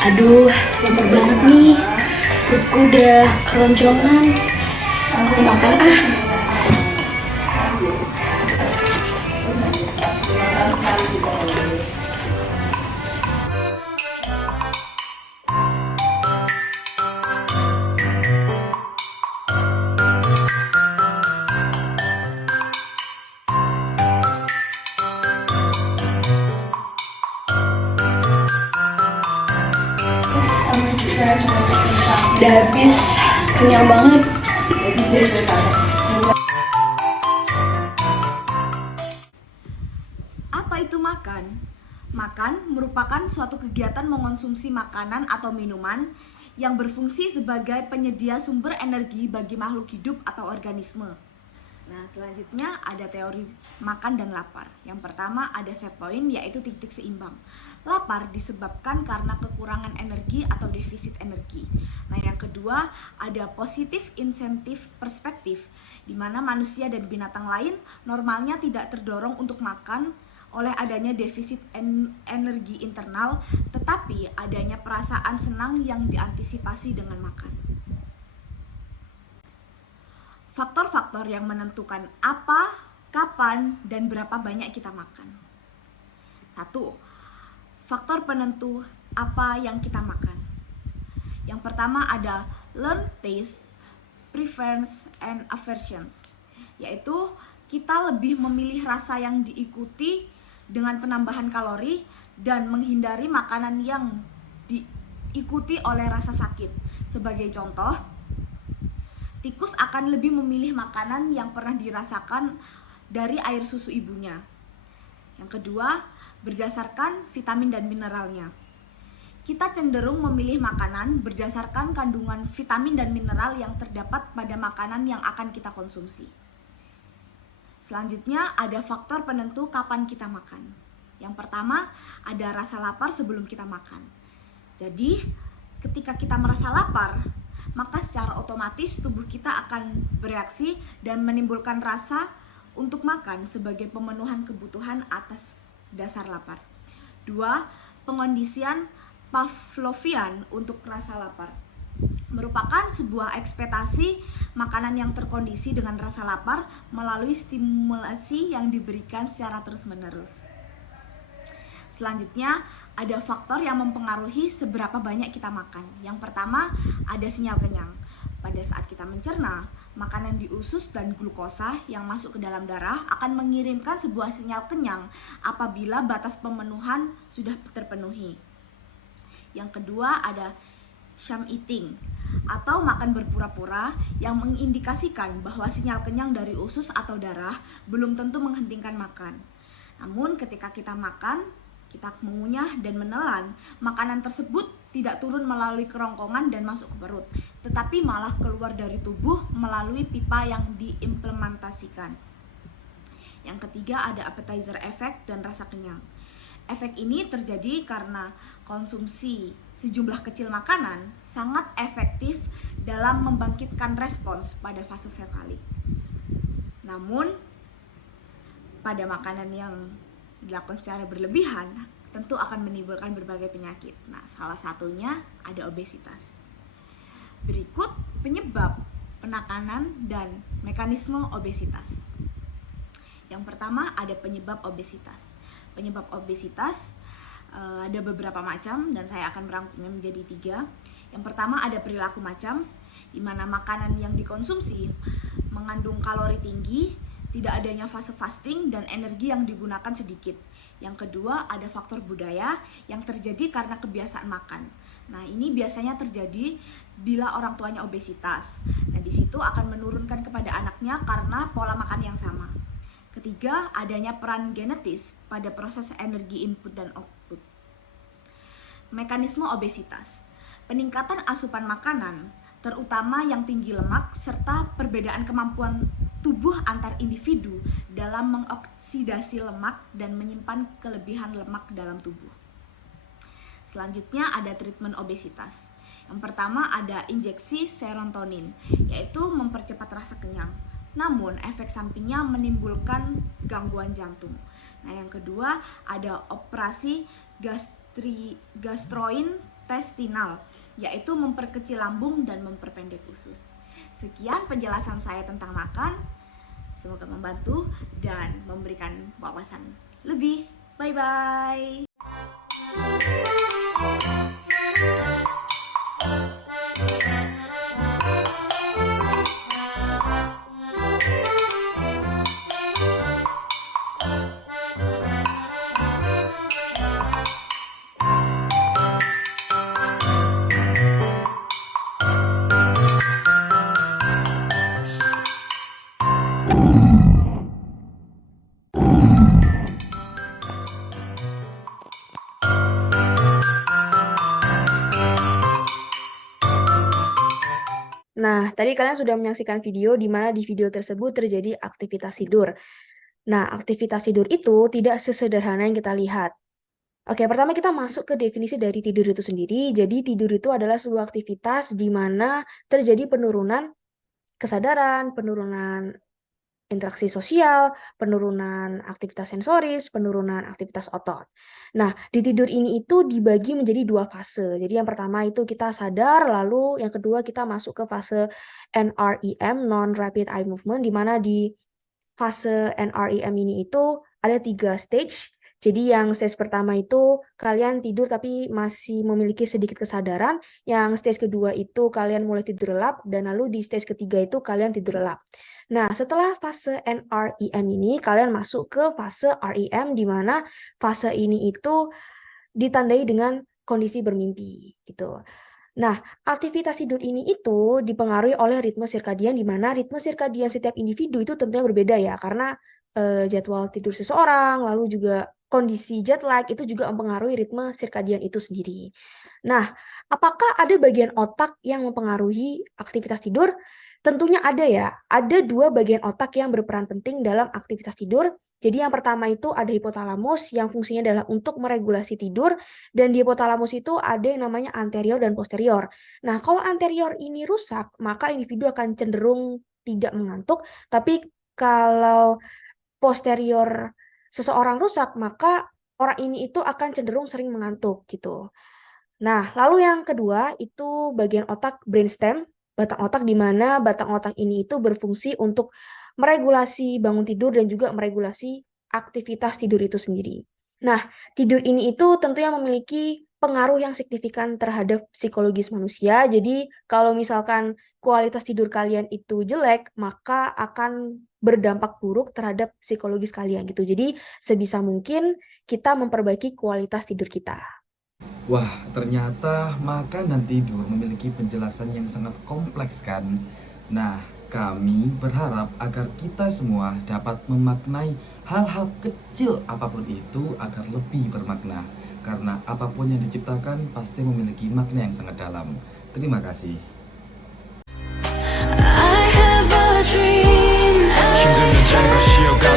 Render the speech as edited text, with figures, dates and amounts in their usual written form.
Aduh, lapar banget nih. Perutku udah keroncongan. Aku makan ah. Udah habis, kenyang banget. Apa itu makan? Makan merupakan suatu kegiatan mengonsumsi makanan atau minuman yang berfungsi sebagai penyedia sumber energi bagi makhluk hidup atau organisme. Nah, selanjutnya ada teori makan dan lapar. Yang pertama ada set point, yaitu titik seimbang. Lapar disebabkan karena kekurangan energi atau defisit energi. Nah, yang kedua ada positif insentif perspektif, di mana manusia dan binatang lain normalnya tidak terdorong untuk makan oleh adanya defisit energi internal, tetapi adanya perasaan senang yang diantisipasi dengan makan. Faktor-faktor yang menentukan apa, kapan, dan berapa banyak kita makan. 1. Faktor penentu apa yang kita makan. Yang pertama ada learned taste, preference, and aversions, yaitu kita lebih memilih rasa yang diikuti dengan penambahan kalori dan menghindari makanan yang diikuti oleh rasa sakit. Sebagai contoh, tikus akan lebih memilih makanan yang pernah dirasakan dari air susu ibunya. Yang kedua, berdasarkan vitamin dan mineralnya. Kita cenderung memilih makanan berdasarkan kandungan vitamin dan mineral yang terdapat pada makanan yang akan kita konsumsi. Selanjutnya ada faktor penentu kapan kita makan. Yang pertama ada rasa lapar sebelum kita makan. Jadi ketika kita merasa lapar, maka secara otomatis tubuh kita akan bereaksi dan menimbulkan rasa untuk makan sebagai pemenuhan kebutuhan atas dasar lapar. 2. Pengondisian Pavlovian untuk rasa lapar merupakan sebuah ekspektasi makanan yang terkondisi dengan rasa lapar melalui stimulasi yang diberikan secara terus-menerus. Selanjutnya, ada faktor yang mempengaruhi seberapa banyak kita makan. Yang pertama, ada sinyal kenyang. Pada saat kita mencerna, makanan di usus dan glukosa yang masuk ke dalam darah akan mengirimkan sebuah sinyal kenyang apabila batas pemenuhan sudah terpenuhi. Yang kedua, ada sham eating atau makan berpura-pura yang mengindikasikan bahwa sinyal kenyang dari usus atau darah belum tentu menghentikan makan. Namun ketika kita makan, kita mengunyah dan menelan, makanan tersebut tidak turun melalui kerongkongan dan masuk ke perut, tetapi malah keluar dari tubuh melalui pipa yang diimplementasikan. Yang ketiga ada appetizer effect dan rasa kenyang. Efek ini terjadi karena konsumsi sejumlah kecil makanan sangat efektif dalam membangkitkan respons pada fase sefalik. Namun, pada makanan yang dilakukan secara berlebihan tentu akan menimbulkan berbagai penyakit. Nah, salah satunya ada obesitas. Berikut penyebab, penekanan, dan mekanisme obesitas. Yang pertama ada penyebab obesitas. Penyebab obesitas ada beberapa macam dan saya akan merangkumnya menjadi 3. Yang pertama ada perilaku macam, di mana makanan yang dikonsumsi mengandung kalori tinggi, tidak adanya fase fasting, dan energi yang digunakan sedikit. Yang kedua ada faktor budaya yang terjadi karena kebiasaan makan. Nah, ini biasanya terjadi bila orang tuanya obesitas. Nah, di situ akan menurunkan kepada anaknya karena pola makan yang sama. Ketiga, adanya peran genetis pada proses energi input dan output. Mekanisme obesitas. Peningkatan asupan makanan, terutama yang tinggi lemak, serta perbedaan kemampuan tubuh antar individu dalam mengoksidasi lemak dan menyimpan kelebihan lemak dalam tubuh. Selanjutnya ada treatment obesitas. Yang pertama ada injeksi serotonin, yaitu mempercepat rasa kenyang. Namun efek sampingnya menimbulkan gangguan jantung. Nah, yang kedua ada operasi gastrointestinal gastrointestinal, yaitu memperkecil lambung dan memperpendek usus. Sekian penjelasan saya tentang makan. Semoga membantu dan memberikan wawasan lebih. Bye-bye. Nah, tadi kalian sudah menyaksikan video di mana di video tersebut terjadi aktivitas tidur. Nah, aktivitas tidur itu tidak sesederhana yang kita lihat. Oke, pertama kita masuk ke definisi dari tidur itu sendiri. Jadi, tidur itu adalah sebuah aktivitas di mana terjadi penurunan kesadaran, penurunan interaksi sosial, penurunan aktivitas sensoris, penurunan aktivitas otot. Nah, di tidur ini itu dibagi menjadi 2 fase. Jadi yang pertama itu kita sadar, lalu yang kedua kita masuk ke fase NREM, non-rapid eye movement, di mana di fase NREM ini itu ada 3 stage. Jadi yang stage pertama itu kalian tidur tapi masih memiliki sedikit kesadaran. Yang stage kedua itu kalian mulai tidur lelap. Dan lalu di stage ketiga itu kalian tidur lelap. Nah, setelah fase NREM ini, kalian masuk ke fase REM, di mana fase ini itu ditandai dengan kondisi bermimpi, gitu. Nah, aktivitas tidur ini itu dipengaruhi oleh ritme sirkadian, di mana ritme sirkadian setiap individu itu tentunya berbeda ya, karena jadwal tidur seseorang, lalu juga kondisi jet lag itu juga mempengaruhi ritme sirkadian itu sendiri. Nah, apakah ada bagian otak yang mempengaruhi aktivitas tidur? Tentunya ada ya, ada 2 bagian otak yang berperan penting dalam aktivitas tidur. Jadi yang pertama itu ada hipotalamus yang fungsinya adalah untuk meregulasi tidur, dan di hipotalamus itu ada yang namanya anterior dan posterior. Nah, kalau anterior ini rusak, maka individu akan cenderung tidak mengantuk, tapi kalau posterior seseorang rusak, maka orang ini itu akan cenderung sering mengantuk gitu. Nah, lalu yang kedua itu bagian otak brainstem, batang otak di mana batang otak ini itu berfungsi untuk meregulasi bangun tidur dan juga meregulasi aktivitas tidur itu sendiri. Nah, tidur ini itu tentunya memiliki pengaruh yang signifikan terhadap psikologis manusia. Jadi, kalau misalkan kualitas tidur kalian itu jelek, maka akan berdampak buruk terhadap psikologis kalian gitu. Jadi, sebisa mungkin kita memperbaiki kualitas tidur kita. Wah, ternyata makan dan tidur memiliki penjelasan yang sangat kompleks kan? Nah, kami berharap agar kita semua dapat memaknai hal-hal kecil apapun itu agar lebih bermakna. Karena apapun yang diciptakan pasti memiliki makna yang sangat dalam. Terima kasih. I have a dream. 힘들면 잘 쉬어가